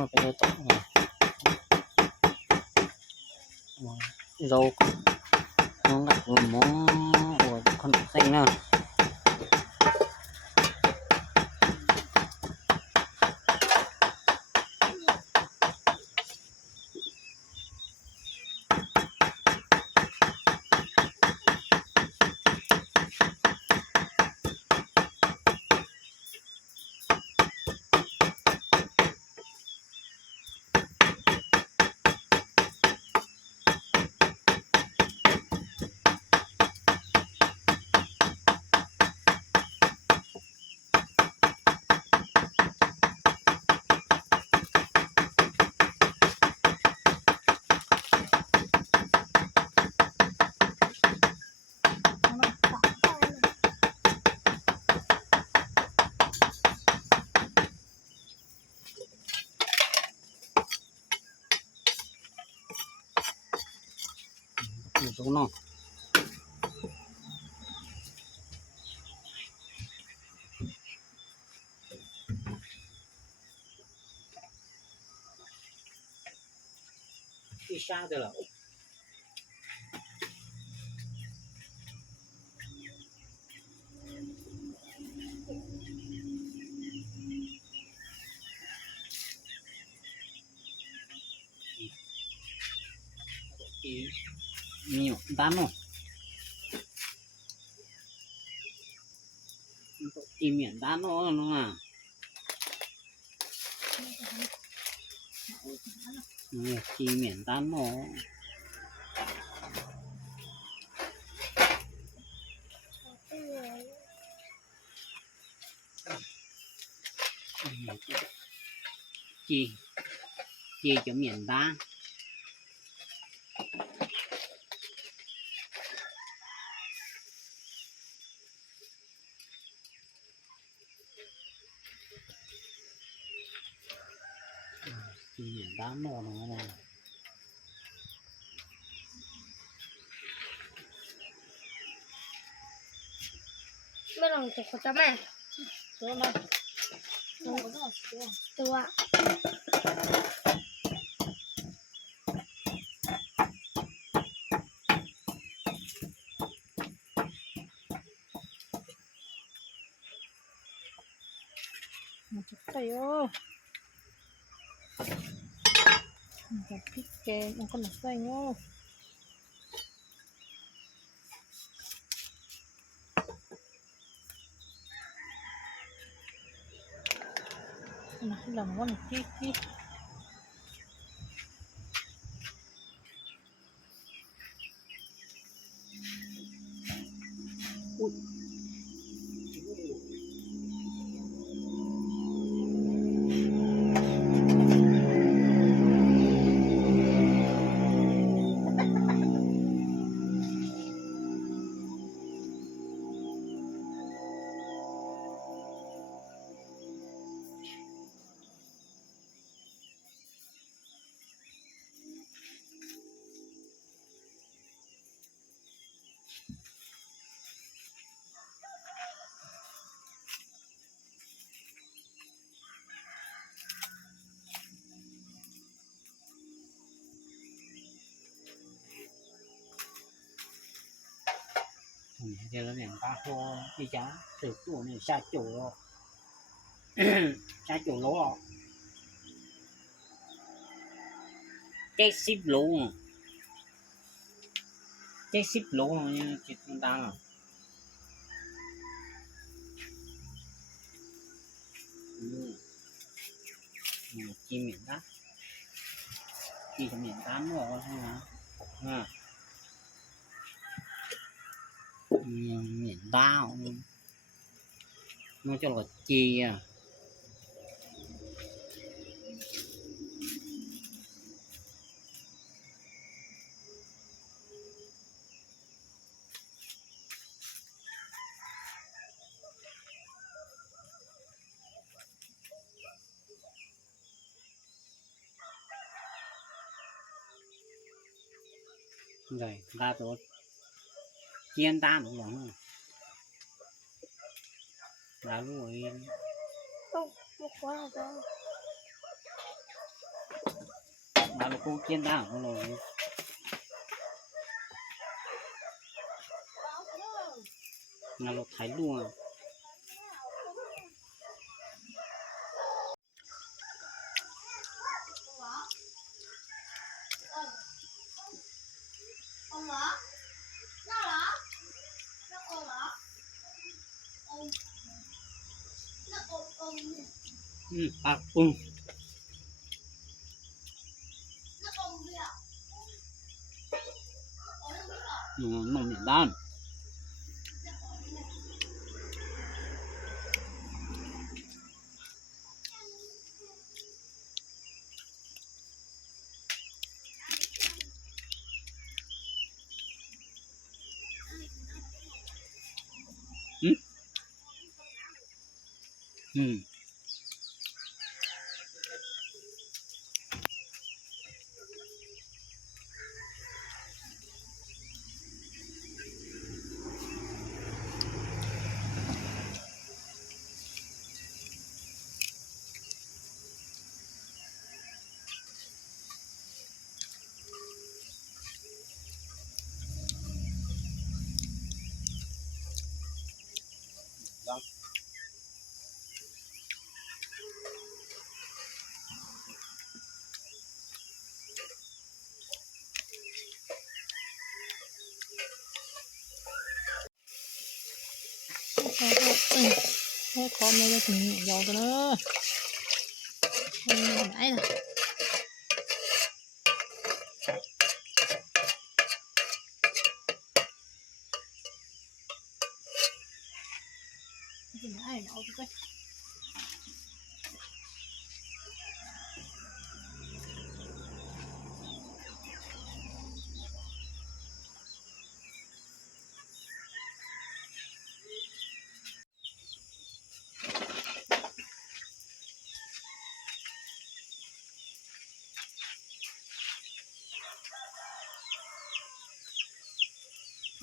nó phải dâu tốt này dâu. Con ngặt vừa món của con xanh nè อยู่ตรงนอก đi xa rồi là Nhiều tán rồi. Tìm miệng tán nó nó à Nè, chi miệng tán nó chi chi cho miệng ามหน่อหน่อหน่ไม่ลองตัวเจะแม่ตัวมาตัวตัวตันจะไปโอ้ pique non con sueño no la mon pique Uy. 你这个两大说一家只住那下酒楼，下酒楼哦，这十楼，这十楼呢就挺大了。嗯，嗯，几米大，几十米大么？是吗？嗯。Miền tao. Nó cho là chi à. Rồi ba tuổi chiên ta đúng không? Là luôn rồi không một quá ta mà là cô chiên ta không rồi là lột thái luôn. Ừ, bạc ừ, Nam Ừ. Ừ. Vâng. ừ thế con này thì dầu cho nó ừ, nãy nè cái nãy nấu cái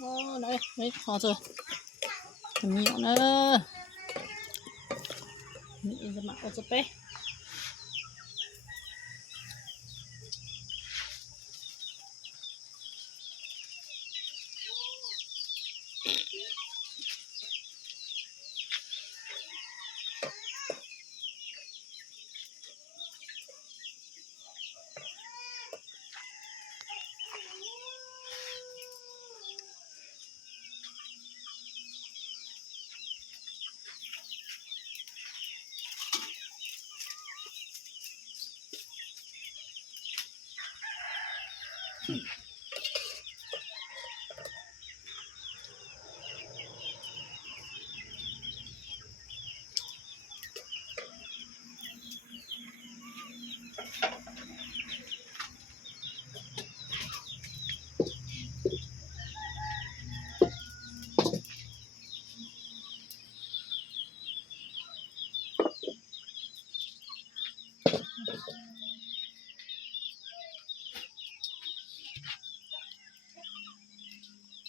Ờ, đấy, đấy, họ rồi. nhiều nữa. Nhìn ra mặt của chụp ấy.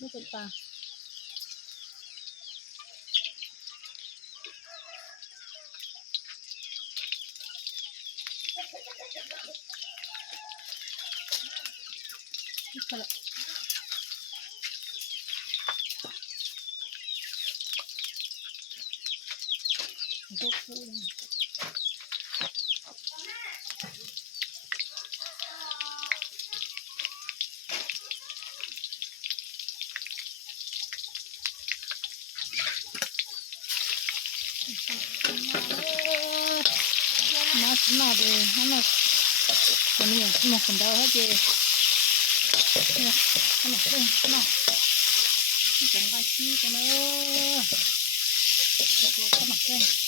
Người ta ta sẽ thành cái gì nó tự ta Thật Rất vui. nó cũng là để nó là còn nhiều một phần đâu hết chứ nè nó là đây nó nó chẳng có chi cho nó nó mặt đây Nó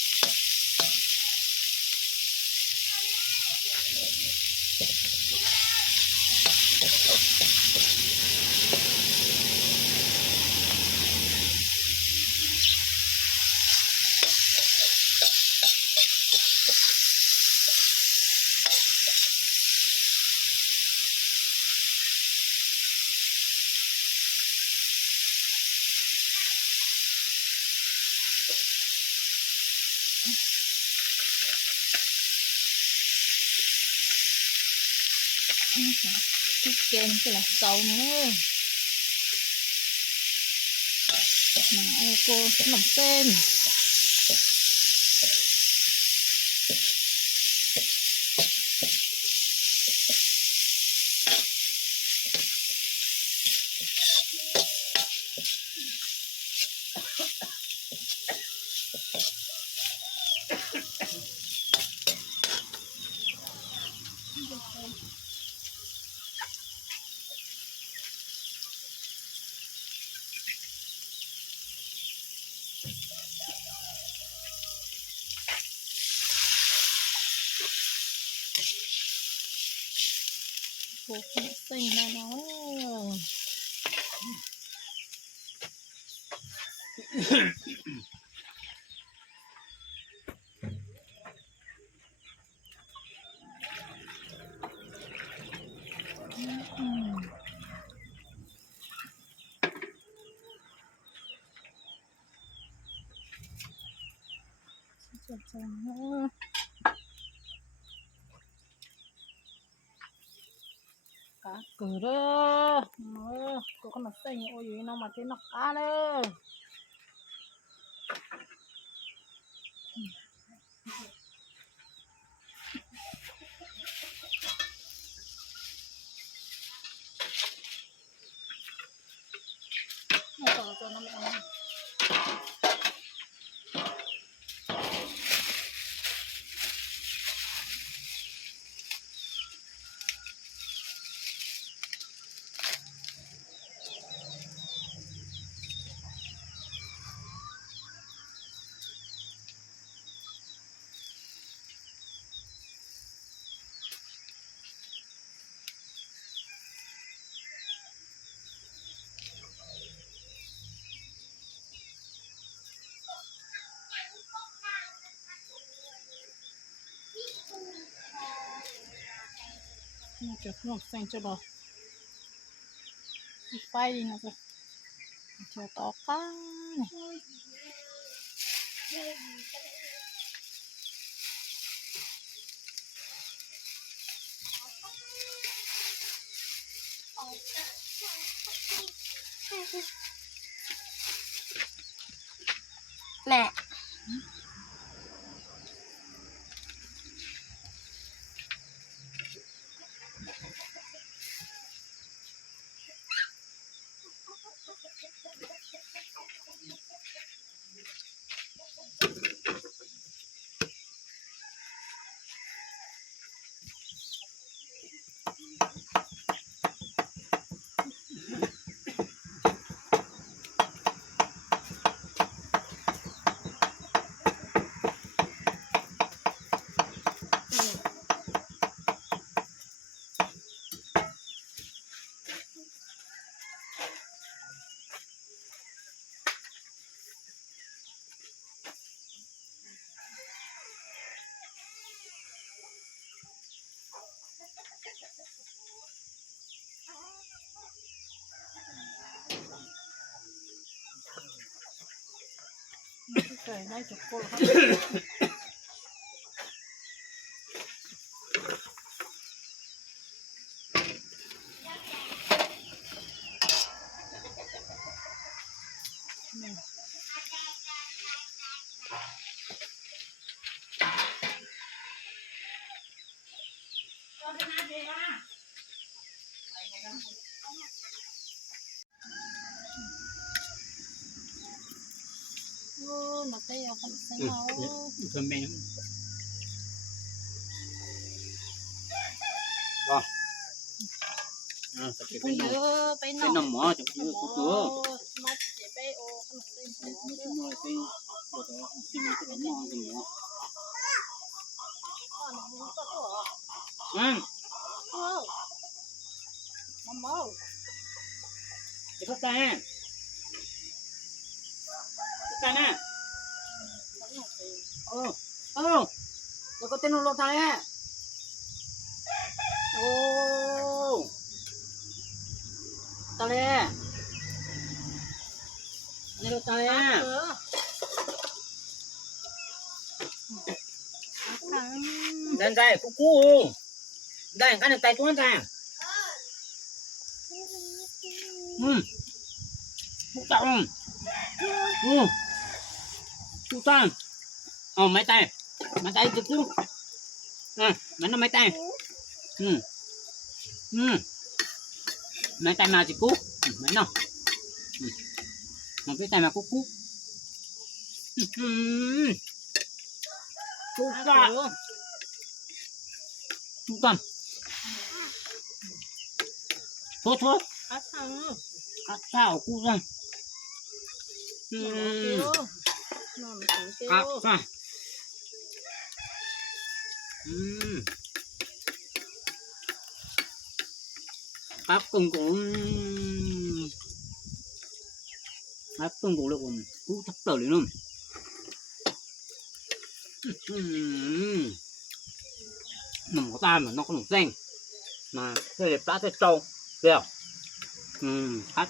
cái kem cái là sâu nữa. Mà ô cô làm kem. ถูกสี่นะเนาะจะจังเนาะ xem cô không xinh ra nó Ừm. Chà chà nữa. cá cử đó ờ, cô con mặt xanh ôi giời nó mà thế nó cá đó nó còn cho nó mẹ ăn. Nó chụp nó xanh cho bò đi quay đi nó kìa cho to cá này mẹ trời nay chụp cô là này ô nó tay ở phần xanh máu thơm men Vâng. À, tập cái bây nòng, giờ bây cái nó nòng mỏ chụp như cút nữa. nó chỉ bây ô nó xanh Cái máu cái mồi cái cái cái cái cái cái mỏ gì nữa. nó muốn có tổ Ừ, mắm máu cái phát tay. Nè. Tên lô tay á. Ô, tay nè. Này lô tay á. Dan tay, cucu. Dan kan tay tuan tay. ừ bút trọng ừ bút trọng ờ mấy tay? Mấy tay chụp chú à mấy nó mấy tay? Ừ. Ừ. Mấy tay mà chụp cú? Ừ, mấy nó ừ. một cái tay mà cú cú. Ừ. ừ. Cú trọng cú trọng thôi thôi. Át thằng. Cắt sao cú nó ừ. cắt sao ừ. cắt từng cũng cắt từng cũng được cú thấp lên luôn ừ. nó có tai mà nó có một xanh mà cái đẹp đã thế trâu được ừ cắt